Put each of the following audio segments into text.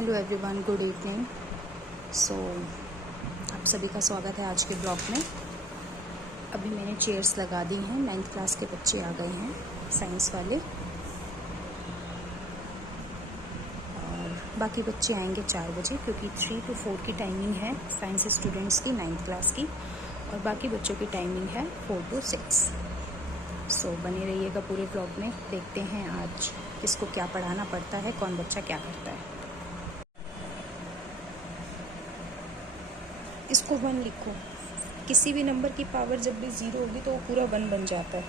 Hello everyone, good evening. So आप सभी का स्वागत है आज के ब्लॉग में। अभी मैंने चेयर्स लगा दी हैं, 9th क्लास के बच्चे आ गए हैं, साइंस वाले, और बाकी बच्चे आएंगे 4 बजे, क्योंकि 3 to 4 की टाइमिंग है साइंस स्टूडेंट्स की 9th क्लास की, और बाकी बच्चों की टाइमिंग है 4 to 6। सो बने रहिएगा पूरे ब्लॉग में। देखते हैं आज किसको क्या पढ़ाना पड़ता है, कौन बच्चा क्या करता है। इसको 1 लिखो। किसी भी नंबर की पावर जब भी 0 होगी तो वो पूरा 1 बन जाता है।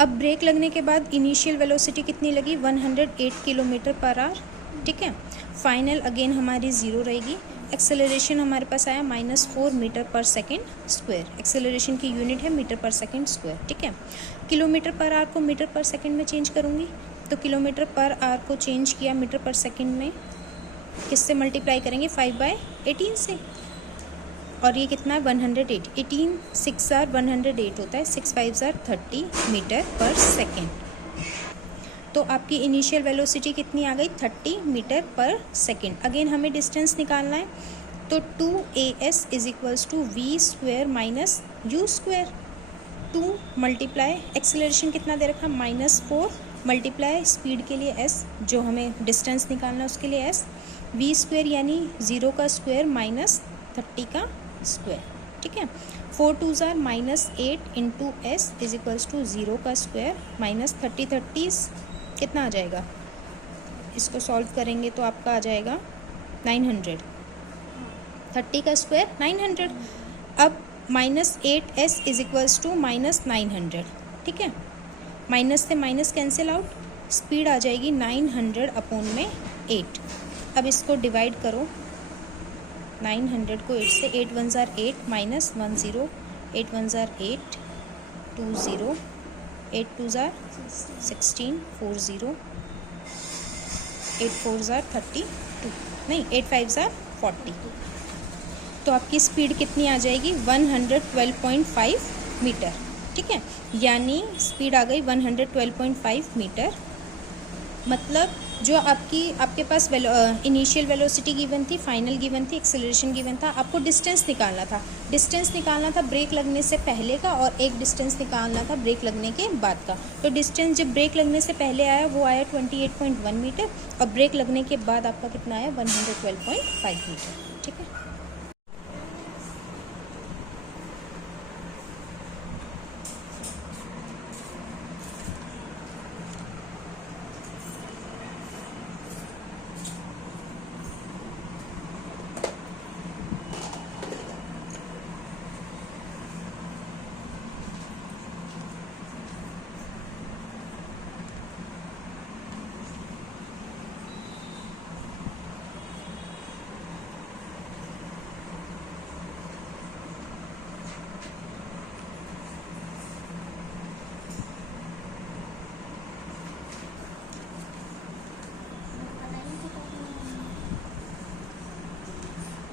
अब ब्रेक लगने के बाद इनिशियल वेलोसिटी कितनी लगी? 108 किलोमीटर पर आवर। ठीक है। फाइनल अगेन हमारी 0 रहेगी। एक्सेलरेशन हमारे पास आया -4 मीटर पर सेकेंड स्क्वायर। एक्सेलरेशन की यूनिट है मीटर पर सेकेंड स्क्वायर। ठीक है। किलोमीटर पर आवर को मीटर पर सेकेंड में चेंज करूँगी, तो किलोमीटर पर आवर को चेंज किया मीटर पर सेकेंड में, किससे मल्टीप्लाई करेंगे? 5/18 से। और ये कितना है? 108। 18 6 108 होता है। 6 5 30 मीटर पर सेकेंड। तो आपकी इनिशियल वेलोसिटी कितनी आ गई? 30 मीटर पर सेकेंड। अगेन हमें डिस्टेंस निकालना है, तो 2as = v² - u²। 2 multiply acceleration कितना दे रखा? -4 मल्टीप्लाई स्पीड के लिए s, जो हमें डिस्टेंस निकालना है उसके लिए s, v² यानी 0 का स्क्वायर -30 का स्क्वायर। ठीक है। 4 2 -8 इंटू s = 0 का स्क्वायर -30 30 कितना आ जाएगा? इसको सॉल्व करेंगे तो आपका आ जाएगा 900। 30 का स्क्वायर 900। अब -8s = -900। ठीक है। माइनस से माइनस कैंसिल आउट, स्पीड आ जाएगी 900/8। अब इसको डिवाइड करो, 900 को 8 से, 8 1 8 -10, 8 1 8 20, 8 2 16 40, 8 4 32, नहीं 8 5 40। तो आपकी स्पीड कितनी आ जाएगी? 112.5 मीटर। ठीक है। यानी स्पीड आ गई 112.5 मीटर। मतलब जो आपके पास इनिशियल वेलोसिटी गिवन थी, फाइनल गिवन थी, एक्सेलरेशन गिवन था, आपको डिस्टेंस निकालना था। डिस्टेंस निकालना था ब्रेक लगने से पहले का, और एक डिस्टेंस निकालना था ब्रेक लगने के बाद का। तो डिस्टेंस जब ब्रेक लगने से पहले आया वो आया 28.1 मीटर, और ब्रेक लगने के बाद आपका कितना आया? 112.5 मीटर। ठीक है।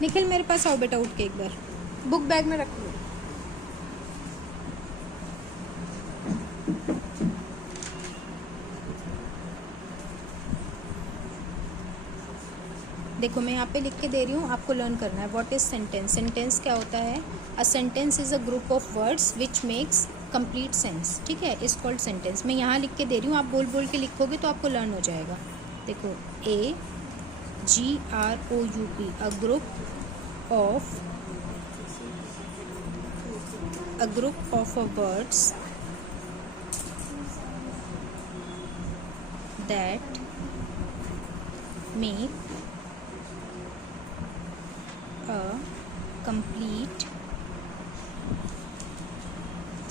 निखिल मेरे पास आओ बेटा, उठ के एक बार बुक बैग में रख लो। देखो मैं यहाँ पे लिख के दे रही हूँ, आपको लर्न करना है। What is sentence? सेंटेंस क्या होता है? A sentence is a group of words which makes complete sense. ठीक है, इज कॉल्ड सेंटेंस। मैं यहाँ लिख के दे रही हूँ, आप बोल बोल के लिखोगे तो आपको लर्न हो जाएगा। देखो, AGROUP, a group of words that make a complete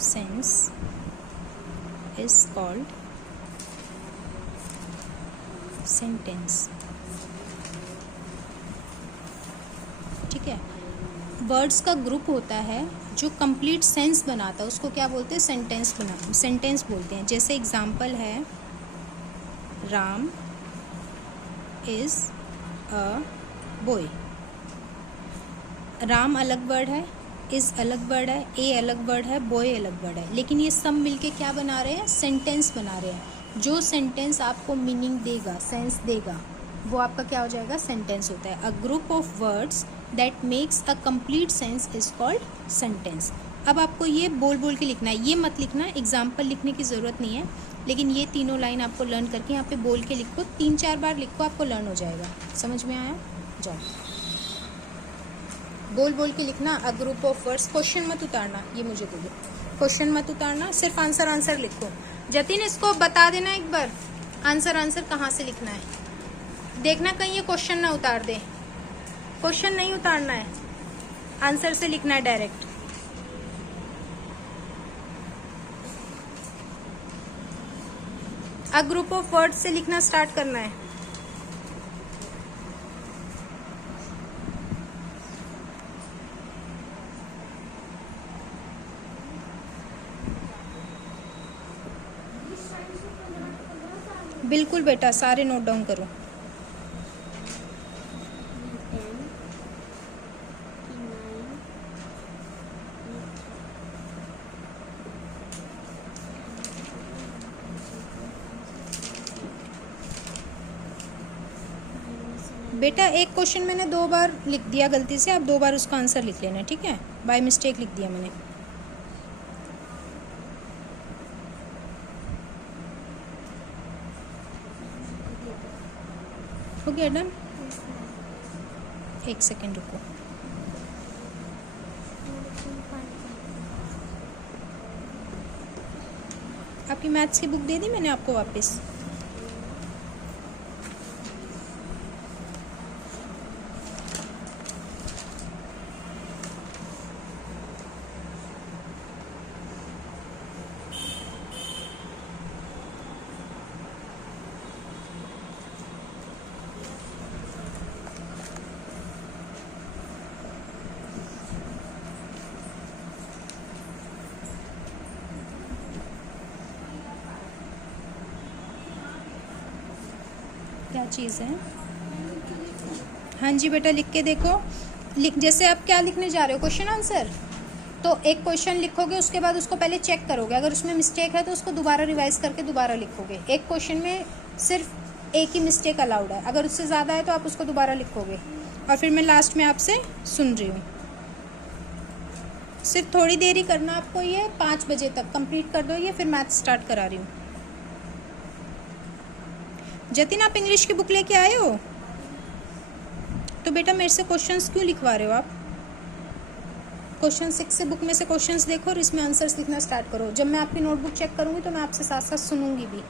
sense is called sentence। ठीक है। वर्ड्स का ग्रुप होता है जो कंप्लीट सेंस बनाता है, उसको क्या बोलते हैं? सेंटेंस बोलते हैं। जैसे एग्जाम्पल है, Ram is a boy. Ram अलग वर्ड है, इज़ अलग वर्ड है, ए अलग वर्ड है, बॉय अलग वर्ड है, लेकिन ये सब मिलके क्या बना रहे हैं, सेंटेंस बना रहे हैं। जो सेंटेंस आपको मीनिंग देगा, सेंस देगा, वो आपका क्या हो जाएगा, सेंटेंस होता है। A group of words that makes a complete sense is called sentence. अब आपको ये बोल बोल के लिखना है, ये मत लिखना, एग्जाम्पल लिखने की ज़रूरत नहीं है, लेकिन ये तीनों लाइन आपको लर्न करके यहाँ पे बोल के लिखो, 3-4 बार लिखो, आपको लर्न हो जाएगा। समझ में आया? जाओ बोल बोल के लिखना। A group of words, question मत उतारना, ये मुझे दे दो, क्वेश्चन मत उतारना, सिर्फ आंसर लिखो। जतिन इसको बता देना एक बार, आंसर कहाँ से लिखना है, देखना कहीं ये क्वेश्चन ना उतार दे। क्वेश्चन नहीं उतारना है, आंसर से लिखना है direct. A group of words से लिखना स्टार्ट करना है। बिल्कुल बेटा, सारे नोट डाउन करो। बेटा एक क्वेश्चन मैंने 2 बार लिख दिया गलती से, आप 2 बार उसका आंसर लिख लेना, ठीक है? बाय मिस्टेक लिख दिया मैंने। हो गया डन? एक सेकेंड रुको। आपकी मैथ्स की बुक दे दी मैंने आपको वापस? क्या चीज़ है? हाँ जी बेटा, लिख के देखो। जैसे आप क्या लिखने जा रहे हो, क्वेश्चन आंसर, तो एक क्वेश्चन लिखोगे, उसके बाद उसको पहले चेक करोगे, अगर उसमें मिस्टेक है तो उसको दोबारा रिवाइज करके दोबारा लिखोगे। एक क्वेश्चन में सिर्फ एक ही मिस्टेक अलाउड है, अगर उससे ज़्यादा है तो आप उसको दोबारा लिखोगे। और फिर मैं लास्ट में आपसे सुन रही हूँ। सिर्फ थोड़ी देर ही करना आपको, ये 5 बजे तक कंप्लीट कर दो ये, फिर मैथ स्टार्ट करा रही हूँ। जतिन आप इंग्लिश की बुक लेके आए हो? तो बेटा मेरे से क्वेश्चंस क्यों लिखवा रहे हो आप? क्वेश्चन 6 से बुक में से क्वेश्चंस देखो और इसमें आंसर्स लिखना स्टार्ट करो। जब मैं आपकी नोटबुक चेक करूँगी तो मैं आपसे साथ साथ सुनूंगी भी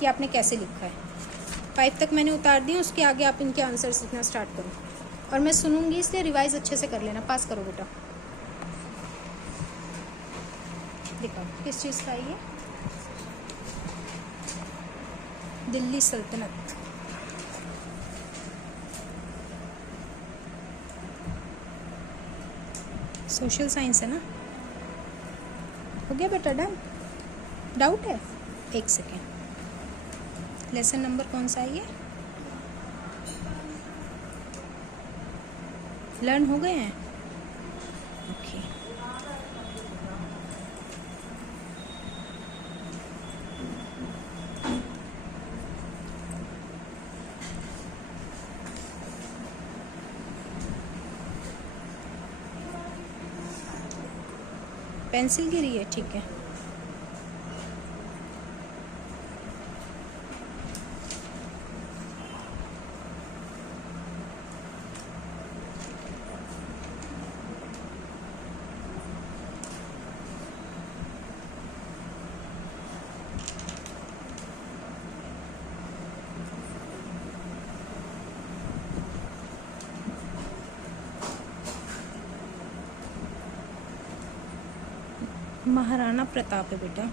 कि आपने कैसे लिखा है। 5 तक मैंने उतार दी, उसके आगे आप इनके आंसर्स लिखना स्टार्ट करो और मैं सुनूंगी, इसलिए रिवाइज अच्छे से कर लेना। पास करो बेटा। दिखाओ किस चीज़ का है ये? दिल्ली सल्तनत। सोशल साइंस है ना? हो गया बेटा डन? डाउट है? एक सेकेंड। लेसन नंबर कौन सा है ये? लर्न हो गए हैं? ओके। पेंसिल गिरी है, ठीक है। महाराणा प्रताप है बेटा।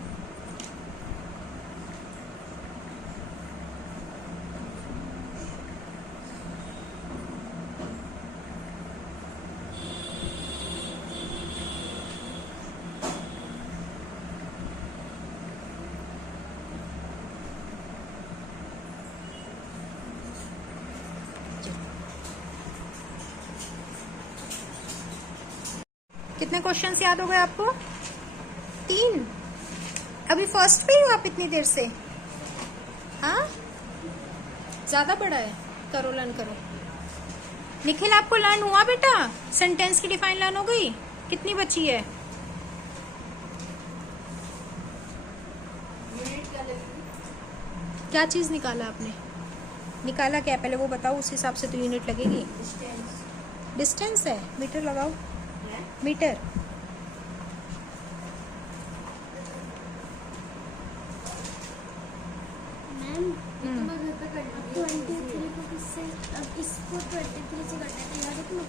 कितने क्वेश्चंस याद हो गए आपको? 3। अभी फर्स्ट पे ही हो आप इतनी देर से? हाँ, ज्यादा बड़ा है। करो, लर्न करो। निखिल, आपको लर्न हुआ बेटा? सेंटेंस की डिफाइन लर्न हो गई? कितनी बची है? क्या चीज निकाला आपने? निकाला क्या पहले वो बताओ, उस हिसाब से तो यूनिट लगेगी। डिस्टेंस है, मीटर लगाओ। मीटर। मैम मैं घर पे करना 23 को किससे, अब इसको 23 से करना है, याद है?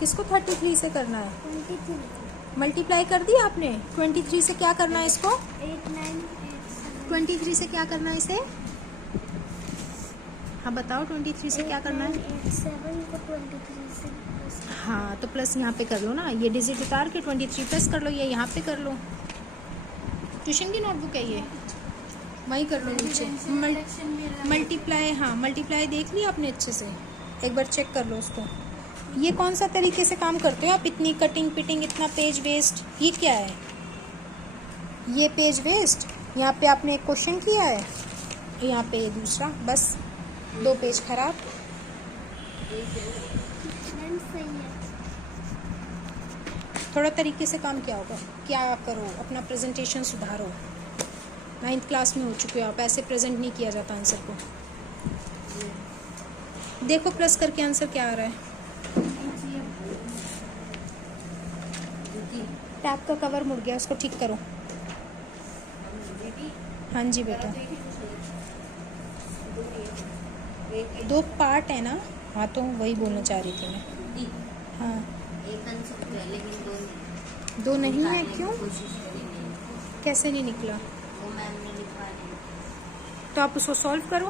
किसको 33 से करना है? 23 मल्टीप्लाई कर दिया आपने? 23 से क्या करना है इसको? 8987 23 से क्या करना है इसे? हाँ बताओ, 23 से क्या करना है? 8987 को 23 से प्लस हाँ तो प्लस यहाँ पे कर लो ना, ये डिजिट उतार के 23 प्लस कर लो, ये यहाँ पे कर लो। ट्यूशन की नोटबुक है ये, वही कर लो नीचे। मल्टीप्लाई, हाँ मल्टीप्लाई देख लिया आपने अच्छे से? एक बार चेक कर लो उसको। ये कौन सा तरीके से काम करते हो आप? इतनी कटिंग पिटिंग, इतना पेज वेस्ट, ये क्या है? ये पेज वेस्ट। यहाँ पे आपने एक क्वेश्चन किया है, यहाँ पे दूसरा, बस 2 पेज खराब। मैम सही है। थोड़ा तरीके से काम क्या होगा? क्या करो, अपना प्रेजेंटेशन सुधारो। 9th क्लास में हो चुके हो आप, ऐसे प्रेजेंट नहीं किया जाता आंसर को। देखो प्लस करके आंसर क्या आ रहा है। टैब का कवर मुड़ गया, उसको ठीक करो। हाँ जी बेटा, 2 पार्ट है ना? हाँ तो वही बोलना चाह रही थी मैं। हाँ, एक आंसर है लेकिन 2 नहीं है, क्यों? कोशिश करेंगे। कैसे नहीं निकला? वो मैम ने लिखवा दिया। तो आप उसको सॉल्व करो।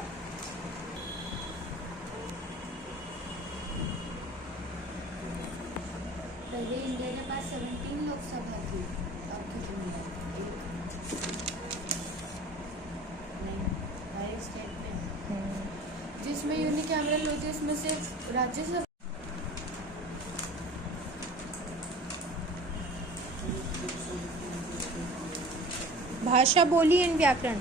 पहले इंडिया के पास 17 लोकसभा थी, अब कितनी है? नहीं, हर स्टेट में जिसमें यूनिकैमरल होती है उसमें सिर्फ राज्यसभा। भाषा, बोली एंड व्याकरण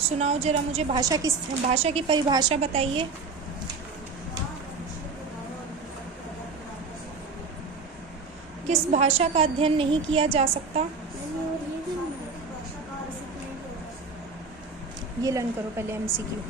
सुनाओ जरा मुझे। भाषा की परिभाषा बताइए। किस भाषा का अध्ययन नहीं किया जा सकता? ये लर्न करो पहले, MCQ।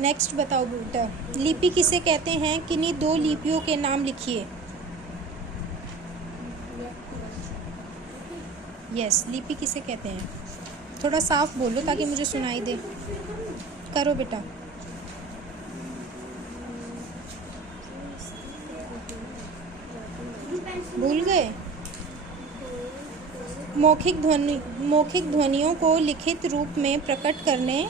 नेक्स्ट बताओ बेटा, लिपि किसे कहते हैं? किन्हीं 2 लिपियों के नाम लिखिए। यस, लिपि किसे कहते हैं? थोड़ा साफ बोलो ताकि मुझे सुनाई दे। करो बेटा। भूल गए? मौखिक ध्वनियों को लिखित रूप में प्रकट करने।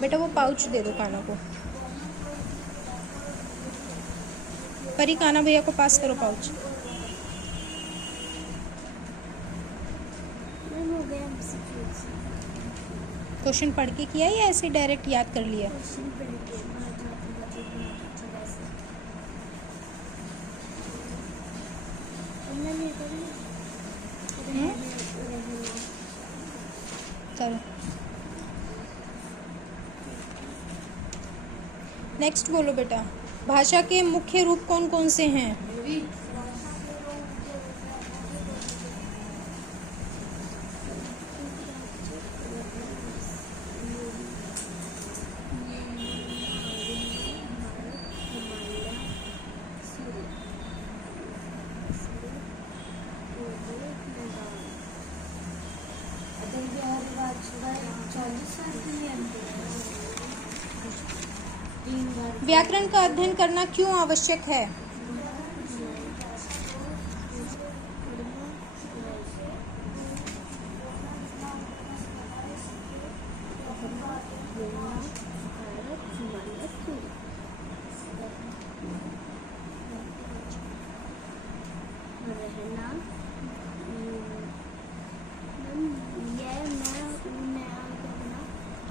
बेटा वो पाउच दे दो काना को। परी, काना भैया को पास करो पाउच। हो गया MCQ। क्वेश्चन पढ़ के किया या ऐसे डायरेक्ट याद कर लिया? क्वेश्चन पढ़ के करो। नेक्स्ट बोलो बेटा, भाषा के मुख्य रूप कौन कौन से हैं? व्याकरण का अध्ययन करना क्यों आवश्यक है?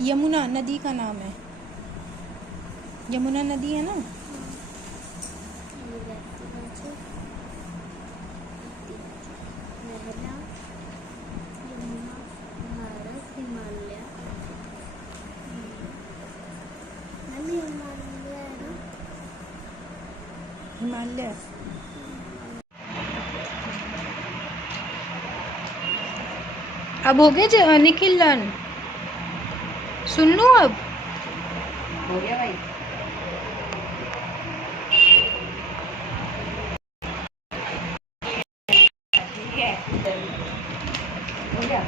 यमुना नदी का नाम है, यमुना नदी है ना। नर्मदा, यमुना, भारत, हिमालय। मैम हिमालय है ना? हिमालय। अब हो गए निखिल लर्न, सुन लो अब। हो गया भाई। ठीक है, हो गया।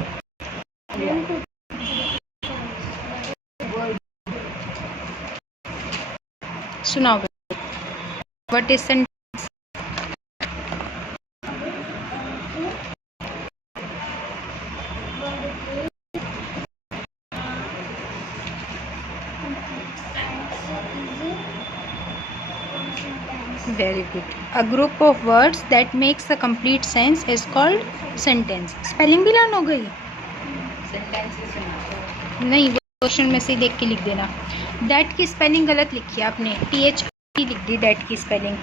सुनाओ, what is sentence? Very good. A group of words that makes a complete sense is called sentence. Spelling भी लर्न हो गई? सेंटेंस से सुना। नहीं, वो क्वेश्चन में से ही देख के लिख देना। दैट की स्पेलिंग गलत लिखी है आपने, TH लिख दी दैट की स्पेलिंग,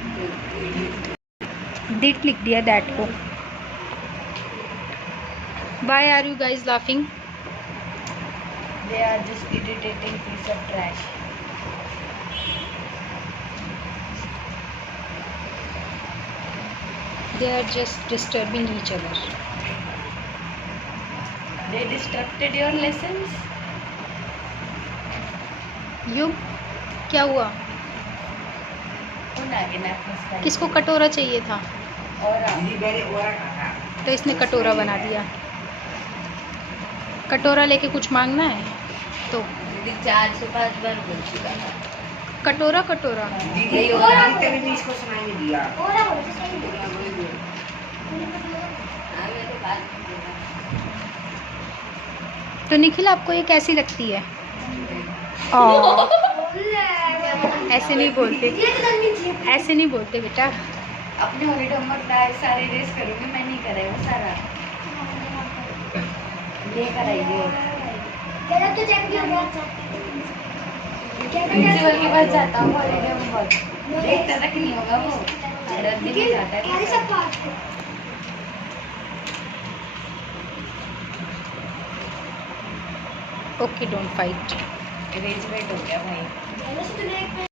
डिट लिख दिया दैट को। Why are you guys laughing? They are just irritating piece of trash. They are just disturbing each other. They disrupted your lessons. युग, क्या हुआ? कौन आगे ना फंसता? किसको कटोरा चाहिए था? और तो इसने कटोरा बना दिया। कटोरा लेके कुछ मांगना है तो 4 से 5 बार बोल चुका था। कटोरा कटोरा। यही हो रहा है, भी इसको सुनाई दिया। और बोलो तो सही है। आगे तो बात नहीं होगा। तो निखिल आपको ये कैसी लगती है? ओ, ऐसे नहीं बोलते, ऐसे नहीं बोलते बेटा। अपने हॉलीडे होमवर्क सारे रेस करूँगी, मैं नहीं कराई वो सारा ये कराइए। तो चेक भी हो गया। प्रिंसिपल के पास जाता हूँ हॉलीडे होमवर्क, देखता तक नहीं होगा वो, रद्द नहीं जाता है। Okay, don't fight. रेज वेट हो गया भाई।